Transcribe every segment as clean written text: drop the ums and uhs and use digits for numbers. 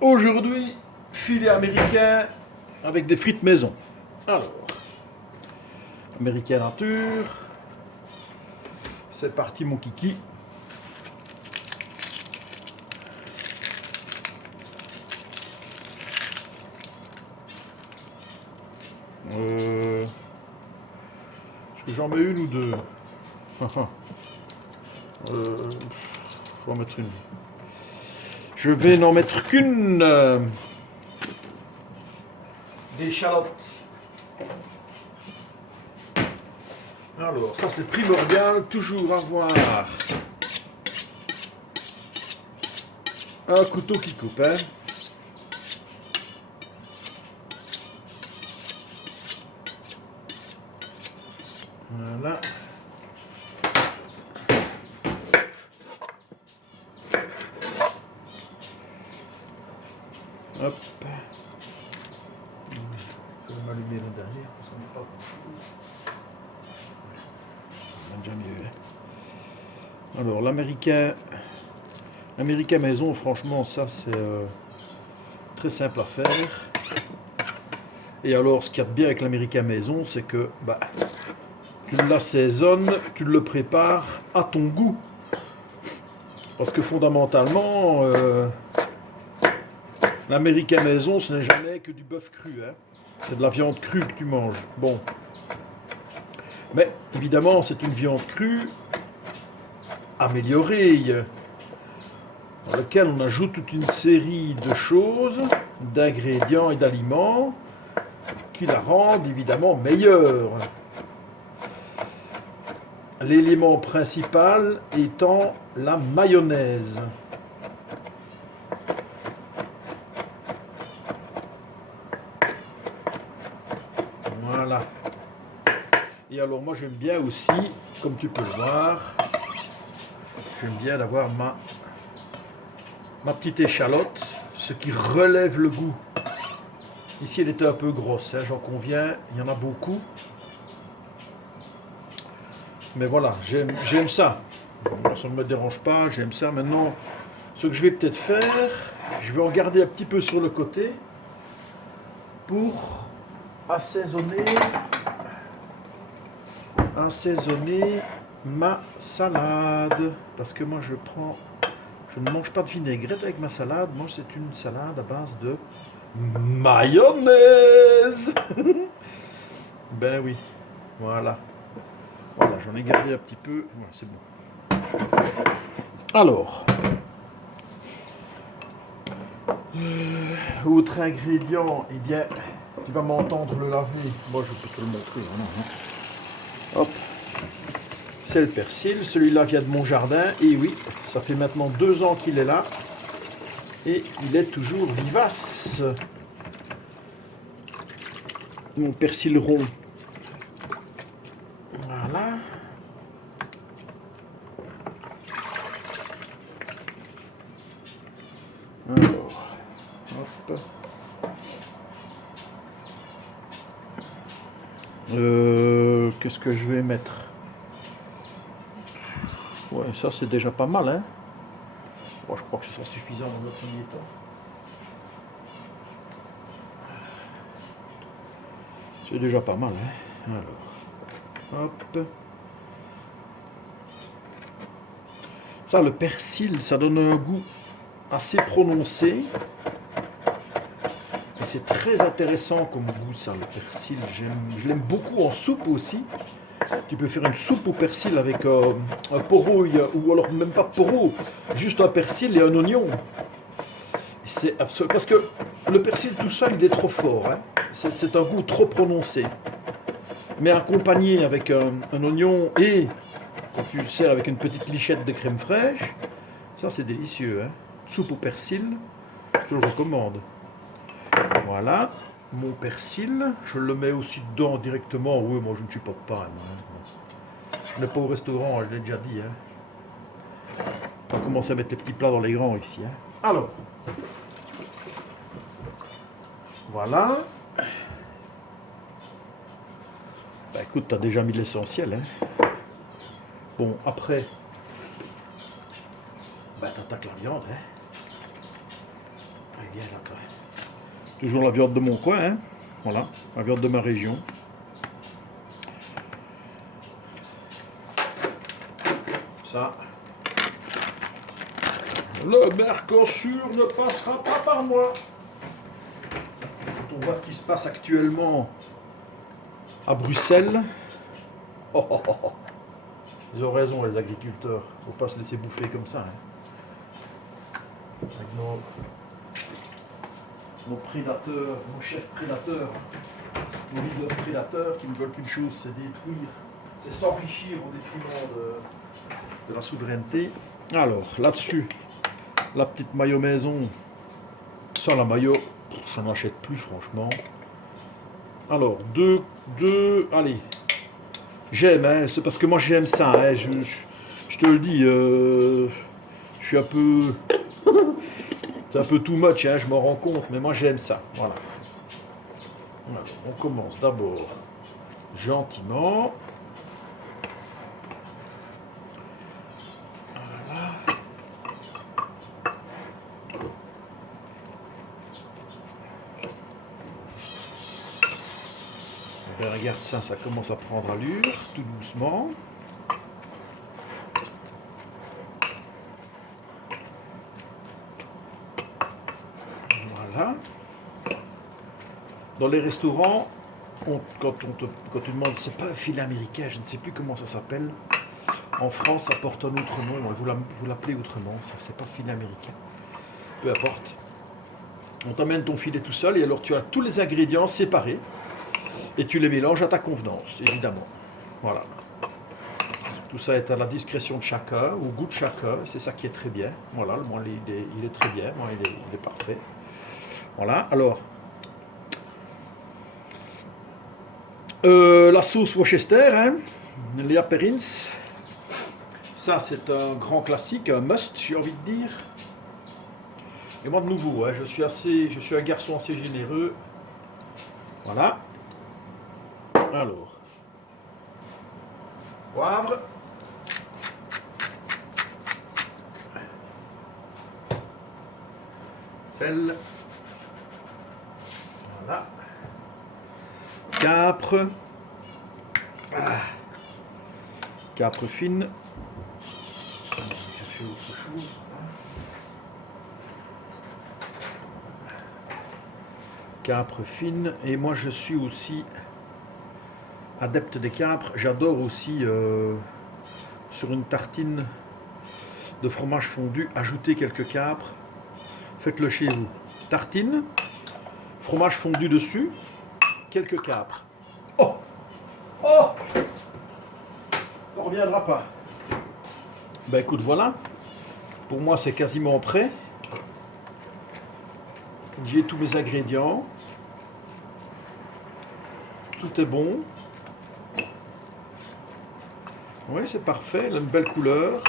Aujourd'hui, filet américain avec des frites maison. Alors, américain nature. C'est parti mon kiki. Est-ce que j'en mets une ou deux? Je vais en mettre une. Je vais n'en mettre qu'une. D'échalotes. Alors, ça c'est primordial, toujours avoir un couteau qui coupe. Hein. Voilà. Hop. Je vais m'allumer là derrière parce qu'on n'est pas déjà mieux. Hein. Alors l'américain maison, franchement, ça c'est très simple à faire. Et alors, ce qu'il y a de bien avec l'américain maison, c'est que tu l'assaisonnes, tu le prépares à ton goût. Parce que fondamentalement, l'américain maison, ce n'est jamais que du bœuf cru. Hein. C'est de la viande crue que tu manges. Bon. Mais évidemment, c'est une viande crue améliorée, dans laquelle on ajoute toute une série de choses, d'ingrédients et d'aliments qui la rendent évidemment meilleure. L'élément principal étant la mayonnaise. Voilà. Et alors moi j'aime bien aussi, comme tu peux le voir, j'aime bien d'avoir ma petite échalote, ce qui relève le goût. Ici elle était un peu grosse, hein, j'en conviens, il y en a beaucoup. Mais voilà, j'aime ça. Moi, ça ne me dérange pas, j'aime ça. Maintenant, ce que je vais peut-être faire, je vais en garder un petit peu sur le côté pour assaisonner ma salade. Parce que moi, je ne mange pas de vinaigrette avec ma salade. Moi, c'est une salade à base de mayonnaise. Ben oui, voilà. Voilà, j'en ai gardé un petit peu. Voilà, c'est bon. Alors, autre ingrédient, eh bien, tu vas m'entendre le laver. Moi, je peux te le montrer. Voilà, hein. Hop, c'est le persil. Celui-là vient de mon jardin. Et oui, ça fait maintenant 2 ans qu'il est là. Et il est toujours vivace. Mon persil rond. Voilà. Alors, hop. Qu'est-ce que je vais mettre? Ouais, ça c'est déjà pas mal, hein. Bon, je crois que ce sera suffisant dans le premier temps. C'est déjà pas mal, hein. Alors, hop. Ça, le persil, ça donne un goût assez prononcé. Et c'est très intéressant comme goût, ça, le persil. Je l'aime beaucoup en soupe aussi. Tu peux faire une soupe au persil avec un poireau, ou alors même pas de poireau, juste un persil et un oignon. C'est absolument... Parce que le persil tout seul, il est trop fort. Hein. C'est un goût trop prononcé. Mais accompagné avec un oignon et, quand tu le sers avec une petite lichette de crème fraîche, ça c'est délicieux. Hein. Soupe au persil, je le recommande. Voilà, mon persil, je le mets aussi dedans directement. Oui, moi je ne suis pas de panne. Hein. Je n'ai pas au restaurant, je l'ai déjà dit. Hein. On va commencer à mettre les petits plats dans les grands ici. Hein. Alors, voilà. Bah écoute, tu as déjà mis l'essentiel. Hein. Bon, après, bah, tu attaques la viande. Hein. bien là, toi. Toujours la viande de mon coin, hein. Voilà, la viande de ma région. Ça. Le Mercosur ne passera pas par moi. Quand on voit ce qui se passe actuellement à Bruxelles. Oh, oh, oh, oh. Ils ont raison, les agriculteurs. Il ne faut pas se laisser bouffer comme ça. Hein. Avec nos prédateurs, nos chefs prédateurs, nos leaders prédateurs qui ne veulent qu'une chose, c'est détruire, c'est s'enrichir au détriment de la souveraineté. Alors, là-dessus, la petite mayo maison. Sans la mayo, j'en achète plus, franchement. Alors, allez. J'aime, hein, c'est parce que moi j'aime ça, hein, je te le dis, je suis un peu... c'est un peu too much, hein, je m'en rends compte, mais moi j'aime ça, voilà. Alors, on commence d'abord gentiment. Voilà. Ben, regarde ça, ça commence à prendre allure, tout doucement. Voilà. Dans les restaurants, quand tu demandes, c'est pas un filet américain, je ne sais plus comment ça s'appelle. En France, ça porte un autre nom, vous l'appelez autrement, ça, c'est pas filet américain. Peu importe. On t'amène ton filet tout seul et alors tu as tous les ingrédients séparés. Et tu les mélanges à ta convenance, évidemment. Voilà. Tout ça est à la discrétion de chacun, au goût de chacun. C'est ça qui est très bien. Voilà, moi, il est très bien. Moi, il est parfait. Voilà, alors. La sauce Worcester, hein, Léa Perrins. Ça, c'est un grand classique, un must, j'ai envie de dire. Et moi, de nouveau, hein, je suis un garçon assez généreux. Voilà. Alors, poivre, sel, voilà, capre, capre fine, je vais chercher autre chose, capre fine, et moi je suis aussi adepte des capres, j'adore aussi sur une tartine de fromage fondu ajouter quelques capres. Faites-le chez vous. Tartine, fromage fondu dessus, quelques capres. Oh, oh, on ne reviendra pas. Ben écoute, voilà. Pour moi, c'est quasiment prêt. J'ai tous mes ingrédients. Tout est bon. Oui, c'est parfait. Elle a une belle couleur.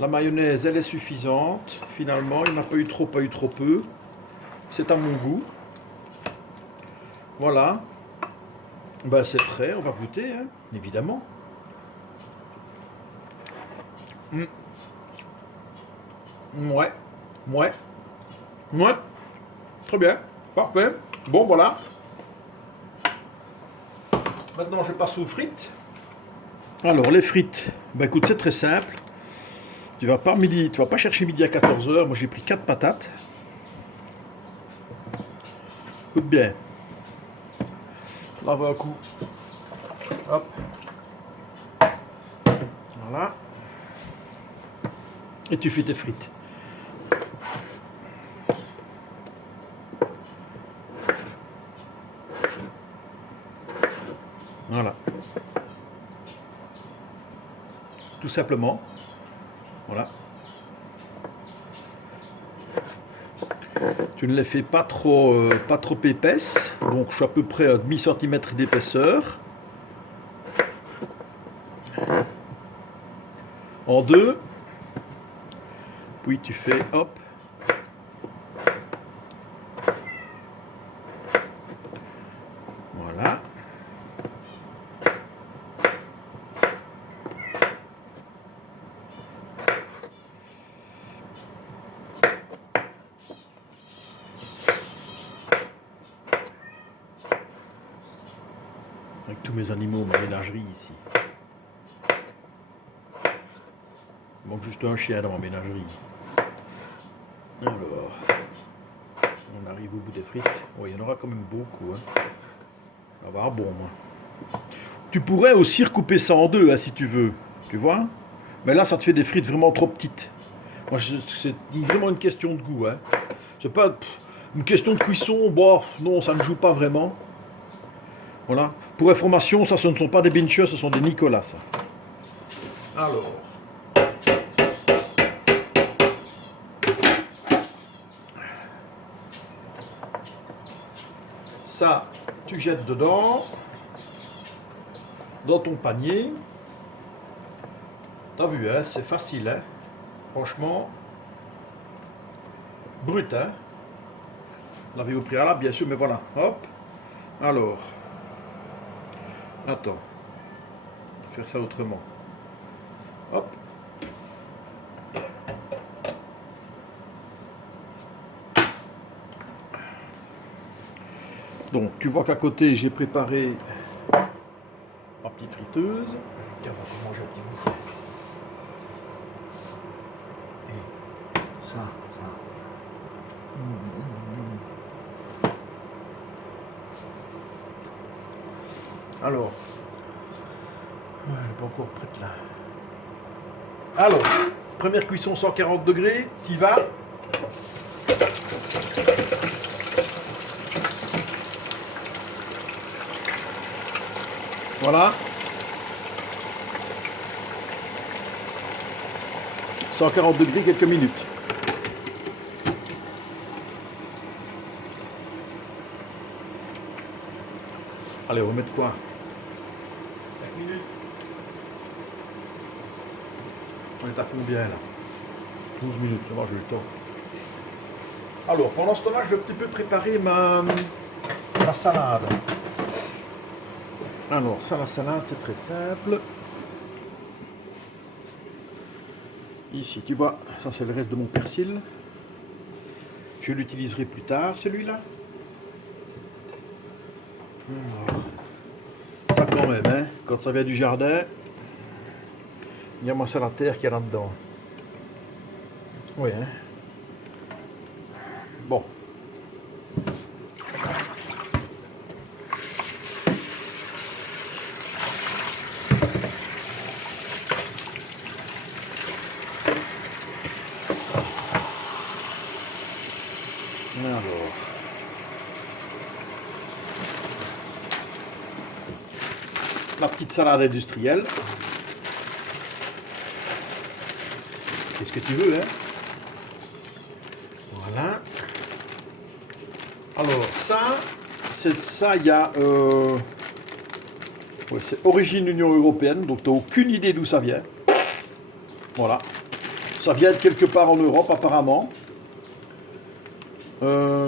La mayonnaise, elle est suffisante. Finalement, il n'y en a pas eu trop peu. C'est à mon goût. Voilà. Ben, c'est prêt. On va goûter, hein, évidemment. Ouais. Ouais. Ouais. Très bien. Parfait. Bon, voilà. Maintenant, je passe aux frites. Alors, les frites, ben écoute, c'est très simple. Tu vas pas chercher midi à 14h. Moi, j'ai pris 4 patates. Écoute bien. Là, va un coup. Hop. Voilà. Et tu fais tes frites. Voilà. Tout simplement. Voilà. Tu ne les fais pas trop épaisses. Donc je suis à peu près à demi centimètre d'épaisseur. En deux. Puis tu fais hop. Voilà. Avec tous mes animaux, ma ménagerie ici. Il manque juste un chien dans ma ménagerie. Alors, on arrive au bout des frites. Oh, il y en aura quand même beaucoup. Hein. Ça va avoir bon, moi. Tu pourrais aussi recouper ça en deux, hein, si tu veux. Tu vois? Mais là, ça te fait des frites vraiment trop petites. Moi, c'est vraiment une question de goût. Hein. C'est pas une question de cuisson. Bon, non, ça ne joue pas vraiment. Voilà. Pour information, ça, ce ne sont pas des Binche, ce sont des Nicolas. Ça. Alors. Ça, tu jettes dedans, dans ton panier. T'as vu, hein, c'est facile, hein. Franchement, brut, hein. Laver au préalable, bien sûr, mais voilà, hop. Alors, attends, on va faire ça autrement. Hop. Donc, tu vois qu'à côté, j'ai préparé ma petite friteuse. Tiens, on va manger un petit bout. Et ça. Alors, elle n'est pas encore prête là. Alors, première cuisson 140 degrés, t'y vas. Voilà. 140 degrés, quelques minutes. Allez, on va mettre quoi? 5 minutes. On est à combien là? 12 minutes, ça va, j'ai eu le temps. Alors, pendant ce temps-là, je vais un petit peu préparer ma salade. Alors, ça, la salade, c'est très simple. Ici, tu vois, ça c'est le reste de mon persil. Je l'utiliserai plus tard, celui-là. Alors, ça quand même, hein, quand ça vient du jardin, il y a ma salade terre qui est là-dedans. Oui, hein. Bon. Alors. La petite salade industrielle. Qu'est-ce que tu veux, hein? Voilà. Alors, ça, il y a... ouais, c'est origine Union Européenne, donc tu n'as aucune idée d'où ça vient. Voilà. Ça vient de quelque part en Europe, apparemment.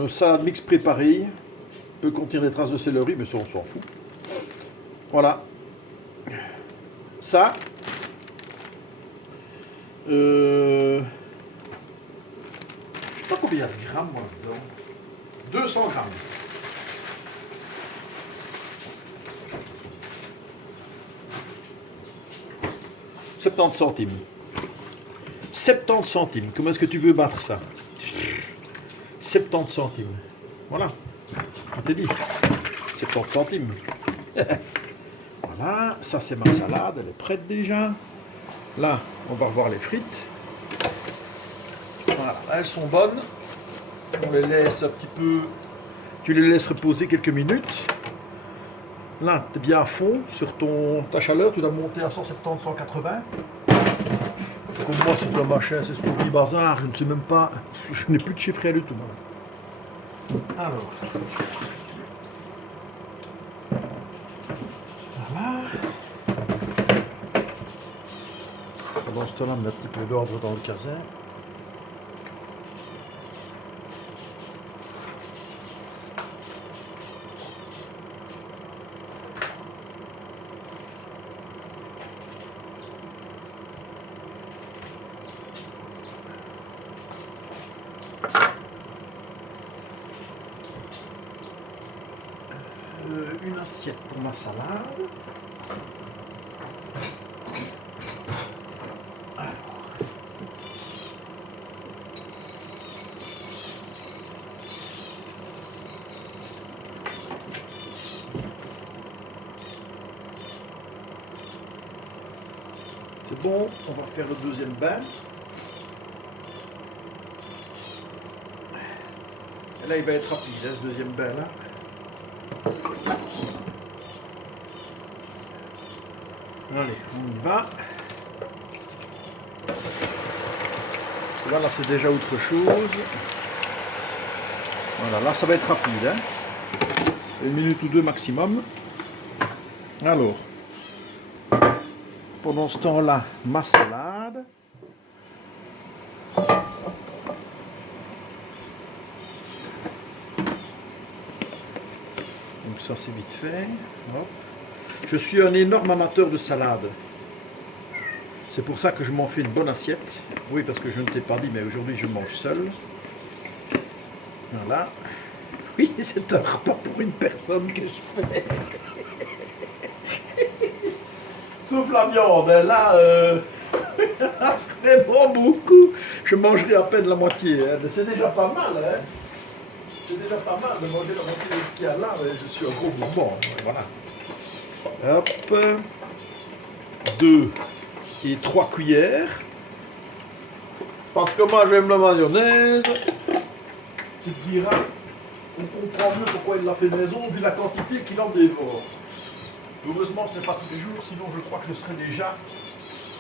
Salade mix préparée. Peut contenir des traces de céleri, mais ça, on s'en fout. Voilà. Ça. Je sais pas combien il y a de grammes, moi, dedans. 200 grammes. « 70 centimes. 70 centimes. Comment est-ce que tu veux battre ça? 70 centimes. Voilà. Je t'ai dit. 70 centimes. Voilà. Ça, c'est ma salade. Elle est prête déjà. Là, on va revoir les frites. Voilà. Elles sont bonnes. On les laisse un petit peu... Tu les laisses reposer quelques minutes. Là, tu es bien à fond sur ta chaleur. Tu dois monter à 170, 180. Comme moi, c'est un machin, c'est ce pauvre bazar. Je ne sais même pas... Je n'ai plus de chiffre du tout. Alors... Voilà. Pendant ce temps-là, on met un petit peu d'ordre dans le casin. une assiette pour ma salade. C'est bon, on va faire le deuxième bain. Et là, il va être rapide, hein, ce deuxième bain là. Allez, on y va. Voilà, c'est déjà autre chose. Voilà, là, ça va être rapide. Hein. Une minute ou deux maximum. Alors, pendant ce temps-là, ma salade. Donc ça, c'est vite fait. Hop. Je suis un énorme amateur de salade. C'est pour ça que je m'en fais une bonne assiette. Oui, parce que je ne t'ai pas dit, mais aujourd'hui je mange seul. Voilà. Oui, c'est un repas pour une personne que je fais. Sauf la viande. Là, vraiment beaucoup. Je mangerai à peine la moitié. Hein. C'est déjà pas mal. Hein. C'est déjà pas mal de manger la moitié de ce qu'il y a là. Mais je suis un gros gourmand. Voilà. Hop, 2 et 3 cuillères. Parce que moi j'aime la mayonnaise. Tu te diras, on comprend mieux pourquoi il l'a fait maison vu la quantité qu'il en dévore. Heureusement ce n'est pas tous les jours, sinon je crois que je serais déjà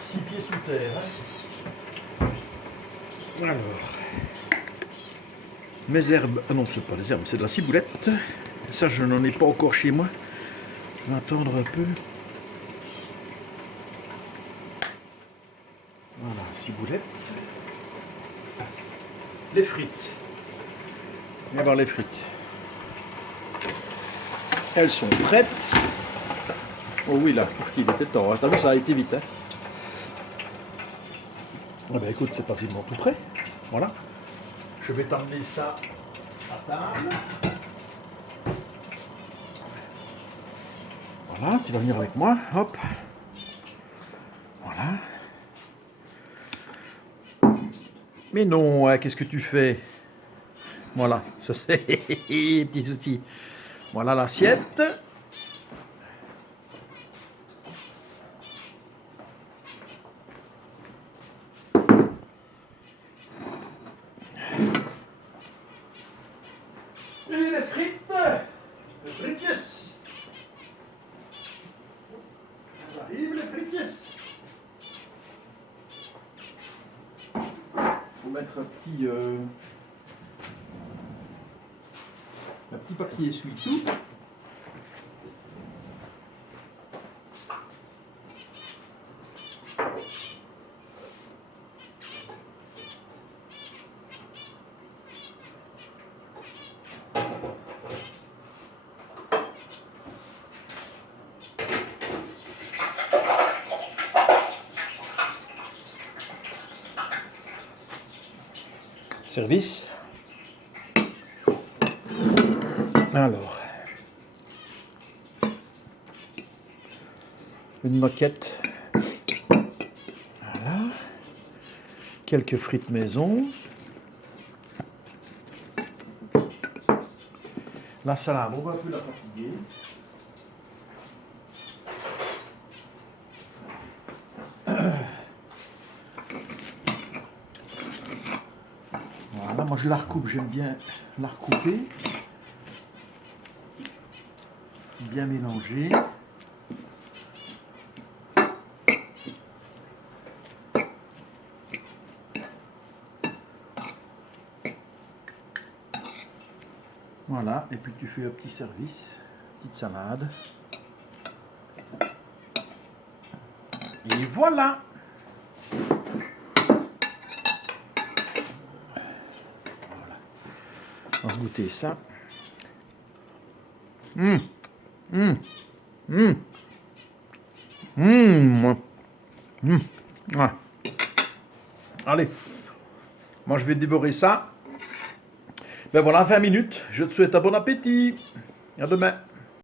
6 pieds sous terre. Hein. Alors, mes herbes, ah non c'est pas des herbes, c'est de la ciboulette. Ça je n'en ai pas encore chez moi. On va attendre un peu. Voilà, ciboulette. Les frites. On va voir les frites. Elles sont prêtes. Oh oui, là, il était temps. T'as vu, ça a été vite. Hein. Ah ben écoute, c'est quasiment tout prêt. Voilà. Je vais t'emmener ça à table. Voilà, tu vas venir avec moi, hop. Voilà. Mais non, hein, qu'est-ce que tu fais? Voilà, ça c'est petit souci. Voilà l'assiette. Et les frites. Les frites. Arrive les frites. Faut mettre un petit papier essuie-tout. Service. Alors, une moquette. Voilà. Quelques frites maison. La salade, on va plus la fatiguer. Voilà, moi je la recoupe, j'aime bien la recouper. Bien mélanger. Voilà, et puis tu fais un petit service, petite salade. Et voilà! Voilà. On va se goûter ça. Ouais. Allez, moi je vais dévorer ça. Ben voilà, 20 minutes. Je te souhaite un bon appétit. À demain.